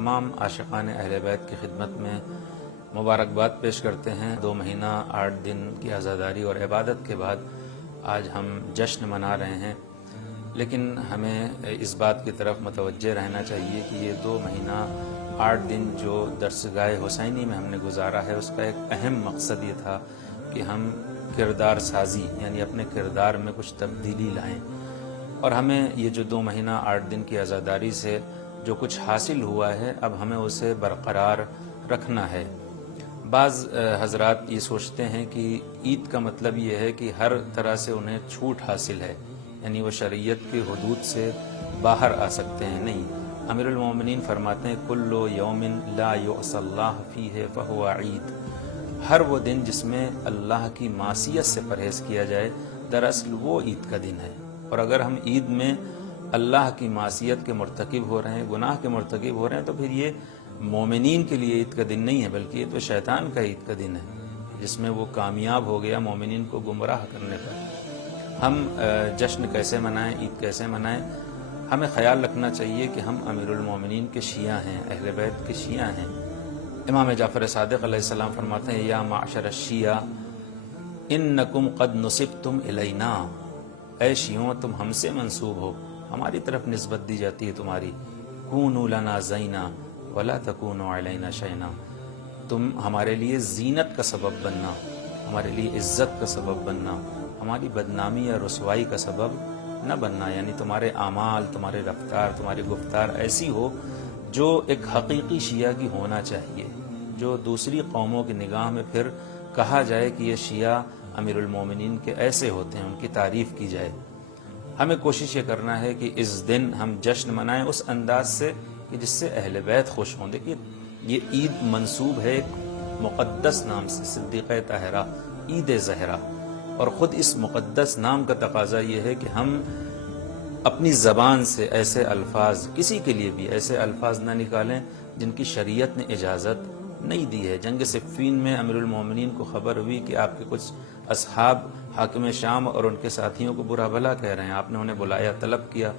تمام عاشقان اہل بیت کی خدمت میں مبارکباد پیش کرتے ہیں۔ 2 مہینہ 8 دن کی عزاداری اور عبادت کے بعد آج ہم جشن منا رہے ہیں، لیکن ہمیں اس بات کی طرف متوجہ رہنا چاہیے کہ یہ 2 مہینہ 8 دن جو درسگاہ حسینی میں ہم نے گزارا ہے، اس کا ایک اہم مقصد یہ تھا کہ ہم کردار سازی یعنی اپنے کردار میں کچھ تبدیلی لائیں، اور ہمیں یہ جو 2 مہینہ 8 دن کی عزاداری سے جو کچھ حاصل ہوا ہے، اب ہمیں اسے برقرار رکھنا ہے۔ بعض حضرات یہ سوچتے ہیں کہ عید کا مطلب یہ ہے کہ ہر طرح سے انہیں چھوٹ حاصل ہے، یعنی وہ شریعت کی حدود سے باہر آ سکتے ہیں۔ نہیں، امیر المومنین فرماتے ہیں کل یوم لا یعصی اللہ فیہ فہو عید۔ ہر وہ دن جس میں اللہ کی معصیت سے پرہیز کیا جائے، دراصل وہ عید کا دن ہے۔ اور اگر ہم عید میں اللہ کی معصیت کے مرتکب ہو رہے ہیں، گناہ کے مرتکب ہو رہے ہیں، تو پھر یہ مومنین کے لیے عید کا دن نہیں ہے، بلکہ یہ تو شیطان کا عید کا دن ہے، جس میں وہ کامیاب ہو گیا مومنین کو گمراہ کرنے پر۔ ہم جشن کیسے منائیں، عید کیسے منائیں؟ ہمیں خیال رکھنا چاہیے کہ ہم امیر المومنین کے شیعہ ہیں، اہل بیت کے شیعہ ہیں۔ امام جعفر صادق علیہ السلام فرماتے ہیں یا معشر الشیعہ انکم قد نسبتم الینا، اے شیعوں تم ہم سے منسوب ہو، ہماری طرف نسبت دی جاتی ہے تمہاری۔ کونوا لنا زینا ولا تکونوا علینا شینا، تم ہمارے لیے زینت کا سبب بننا، ہمارے لیے عزت کا سبب بننا، ہماری بدنامی یا رسوائی کا سبب نہ بننا، یعنی تمہارے اعمال، تمہارے رفتار، تمہاری گفتار ایسی ہو جو ایک حقیقی شیعہ کی ہونا چاہیے، جو دوسری قوموں کی نگاہ میں پھر کہا جائے کہ یہ شیعہ امیر المومنین کے ایسے ہوتے ہیں، ان کی تعریف کی جائے۔ ہمیں کوشش یہ کرنا ہے کہ اس دن ہم جشن منائیں اس انداز سے کہ جس سے اہل بیت خوش ہوں۔ دیکھیے یہ عید منسوب ہے ایک مقدس نام سے، صدیقہ طاہرہ، عید زہرا، اور خود اس مقدس نام کا تقاضا یہ ہے کہ ہم اپنی زبان سے ایسے الفاظ، کسی کے لیے بھی ایسے الفاظ نہ نکالیں جن کی شریعت نے اجازت نہیں دی ہے۔ جنگ صفین میں امیر المومنین کو خبر ہوئی کہ آپ کے کچھ اصحاب حاکم شام اور ان کے ساتھیوں کو برا بھلا کہہ رہے ہیں۔ آپ نے انہیں بلایا، طلب کیا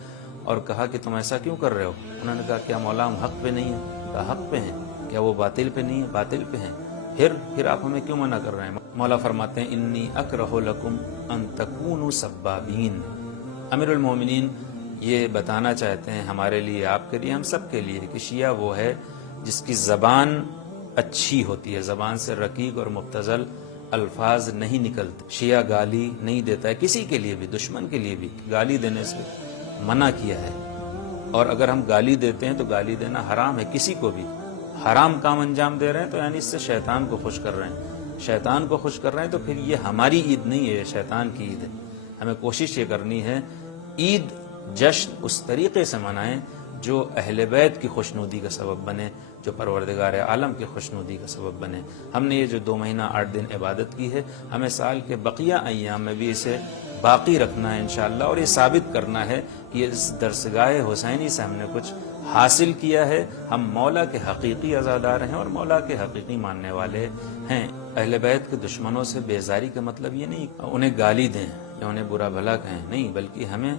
اور کہا کہ تم ایسا کیوں کر رہے ہو؟ انہوں نے کہا کیا مولا ہم حق پہ نہیں ہیں؟ کہا حق پہ ہیں۔ کیا وہ باطل پہ نہیں ہیں؟ باطل پہ ہیں۔ پھر آپ ہمیں کیوں منع کر رہے ہیں؟ مولا فرماتے ہیں انی اکرہ لکم ان تکونوا سبابین۔ امیر المومنین یہ بتانا چاہتے ہیں ہمارے لیے، آپ کے لیے، ہم سب کے لیے، کہ شیعہ وہ ہے جس کی زبان اچھی ہوتی ہے، زبان سے رقیق اور مبتذل الفاظ نہیں نکلتے۔ شیعہ گالی نہیں دیتا ہے کسی کے لیے بھی، دشمن کے لیے بھی گالی دینے سے منع کیا ہے، اور اگر ہم گالی دیتے ہیں تو گالی دینا حرام ہے، کسی کو بھی حرام کام انجام دے رہے ہیں تو یعنی اس سے شیطان کو خوش کر رہے ہیں، شیطان کو خوش کر رہے ہیں، تو پھر یہ ہماری عید نہیں ہے، یہ شیطان کی عید ہے۔ ہمیں کوشش یہ کرنی ہے عید جشن اس طریقے سے منائیں جو اہل بیت کی خوشنودی کا سبب بنے، جو پروردگار عالم کی خوشنودی کا سبب بنے۔ ہم نے یہ جو 2 مہینہ 8 دن عبادت کی ہے، ہمیں سال کے بقیہ ایام میں بھی اسے باقی رکھنا ہے انشاءاللہ، اور یہ ثابت کرنا ہے کہ اس درسگاہ حسینی سے ہم نے کچھ حاصل کیا ہے، ہم مولا کے حقیقی عزادار ہیں اور مولا کے حقیقی ماننے والے ہیں۔ اہل بیت کے دشمنوں سے بیزاری کا مطلب یہ نہیں انہیں گالی دیں یا انہیں برا بھلا کہیں، نہیں، بلکہ ہمیں،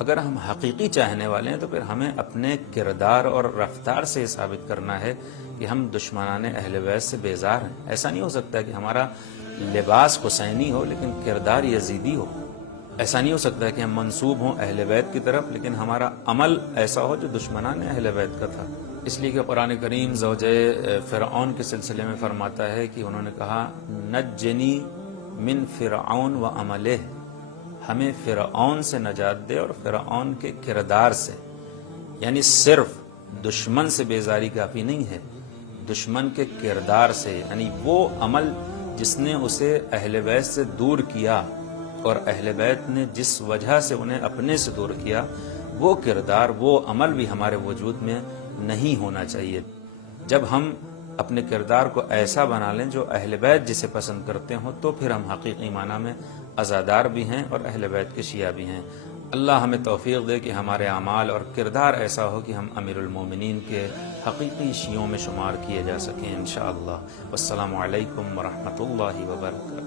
اگر ہم حقیقی چاہنے والے ہیں تو پھر ہمیں اپنے کردار اور رفتار سے یہ ثابت کرنا ہے کہ ہم دشمنان اہل بیت سے بیزار ہیں۔ ایسا نہیں ہو سکتا کہ ہمارا لباس حسینی ہو لیکن کردار یزیدی ہو، ایسا نہیں ہو سکتا کہ ہم منسوب ہوں اہل بیت کی طرف لیکن ہمارا عمل ایسا ہو جو دشمنان اہل بیت کا تھا۔ اس لیے کہ قرآن کریم زوجہ فرعون کے سلسلے میں فرماتا ہے کہ انہوں نے کہا نجنی من فرعون و عملہ، ہمیں فرعون سے نجات دے اور فرعون کے کردار سے، یعنی صرف دشمن سے بیزاری کافی نہیں ہے، دشمن کے کردار سے، یعنی وہ عمل جس نے اسے اہل بیت سے دور کیا اور اہل بیت نے جس وجہ سے انہیں اپنے سے دور کیا، وہ کردار، وہ عمل بھی ہمارے وجود میں نہیں ہونا چاہیے۔ جب ہم اپنے کردار کو ایسا بنا لیں جو اہل بیت جسے پسند کرتے ہوں، تو پھر ہم حقیقی معنی میں عزادار بھی ہیں اور اہل بیت کے شیعہ بھی ہیں۔ اللہ ہمیں توفیق دے کہ ہمارے اعمال اور کردار ایسا ہو کہ ہم امیر المومنین کے حقیقی شیعوں میں شمار کیے جا سکیں انشاءاللہ۔ والسلام علیکم ورحمۃ اللہ وبرکاتہ۔